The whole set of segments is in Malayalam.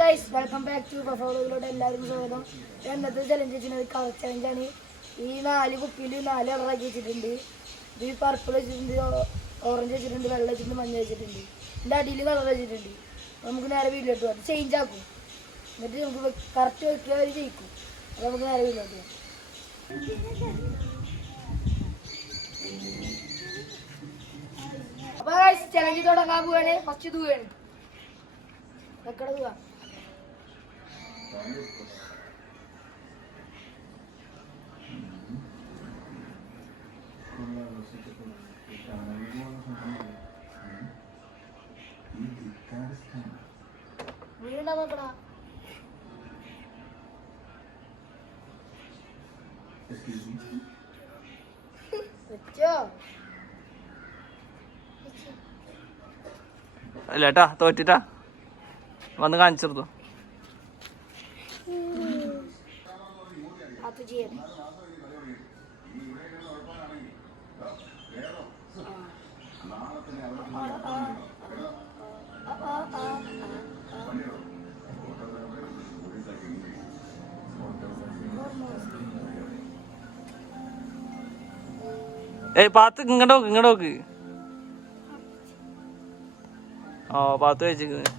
ഗൈസ് വെൽക്കം ബാക്ക് ടു ബഫോളോയിലൂടെ എല്ലാവരും സ്വാഗതം. ഇന്നത്തെ ചലഞ്ച് വെച്ചിട്ട് കളർ ചലഞ്ചാണ്. ഈ 4 കുപ്പിയിൽ 4 കളറാക്കി വെച്ചിട്ടുണ്ട്. ഇത് പർപ്പിൾ വെച്ചിട്ടുണ്ട്, ഓറഞ്ച് വെച്ചിട്ടുണ്ട്, വെള്ള വെച്ചിട്ടുണ്ട്, മഞ്ഞ വെച്ചിട്ടുണ്ട്. ഇതിൻ്റെ അടിയിൽ കളർ വെച്ചിട്ടുണ്ട്. നമുക്ക് നേരെ വീട്ടിലോട്ട് പോകാം. ചേഞ്ച് ആക്കും, എന്നിട്ട് നമുക്ക് കറക്റ്റ് വെക്കുക അവർ ജയിക്കും. അത് നമുക്ക് നേരെ വീട്ടിലോട്ട് പോകാം. അപ്പോൾ ഗൈസ് ചലഞ്ച് തുടങ്ങാൻ പോവാണ്. ഫസ്റ്റ് തൂവാണ്. എക്കടെ തൂവാ? വീടുണ്ടാ നോക്കടാ. വെച്ചോ അല്ലേട്ടാ, തോറ്റിട്ടാ വന്ന് കാണിച്ചെടുത്തു. അത് ചെയ്യാം. ഏയ് പാത്ത് ഇങ്ങോട്ട് നോക്ക്. ഓ പാത്ത് വെച്ചിരിക്കുന്നത്.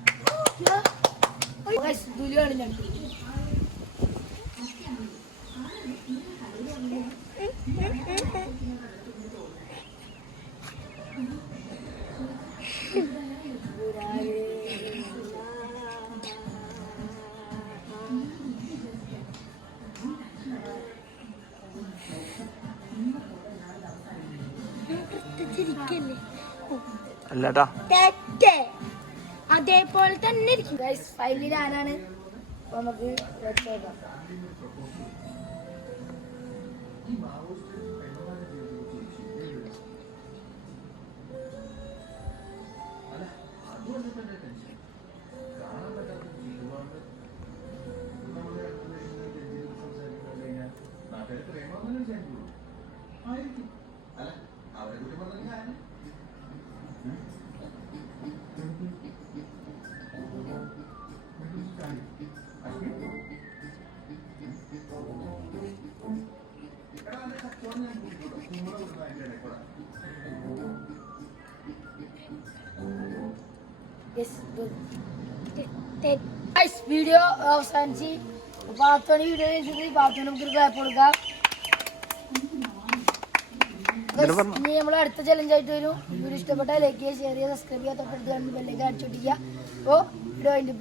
അല്ലേട്ടാ അതേപോലെ തന്നെ ഫൈനലി ആനാണ്. നമുക്ക് വെച്ചോക്കാം. വീഡിയോ അവസാനിച്ച് പാത്തോണി വീഡിയോ കഴിച്ചിട്ട് പാത്തോണി നമുക്ക് ഗ്യാപ്പ് കൊടുക്കാം. ഇനി നമ്മൾ അടുത്ത ചലഞ്ച് ആയിട്ട് വരും. വീഡിയോ ഇഷ്ടപ്പെട്ടാൽ ലൈക്ക് ചെയ്യുക, ഷെയർ ചെയ്യുക, സബ്സ്ക്രൈബ് ചെയ്യുക, തൊട്ടടുത്ത് ബെല്ലേക്ക് അടിച്ചോട്ടിക്കുക. അപ്പോൾ വീഡിയോ അതിൻ്റെ